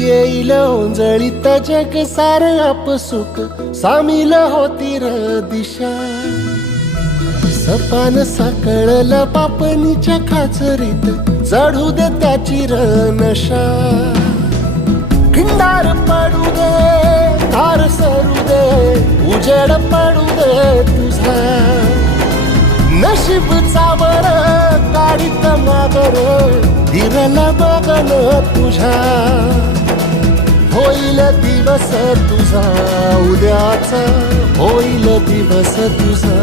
येईल ओंजळीत जग सार आपसुक सामील होती र दिशा. सपान साकळलं पापणीच्या खाचरीत चढू दे त्याची र नशा. खिंडार पडू दे धार सरू दे उजेड पडू दे तुझा. नशीब चावर काढीत मागर धीरल बघन तुझ्या. होईल दिवस तुझा उद्याचा होईल दिवस तुझा.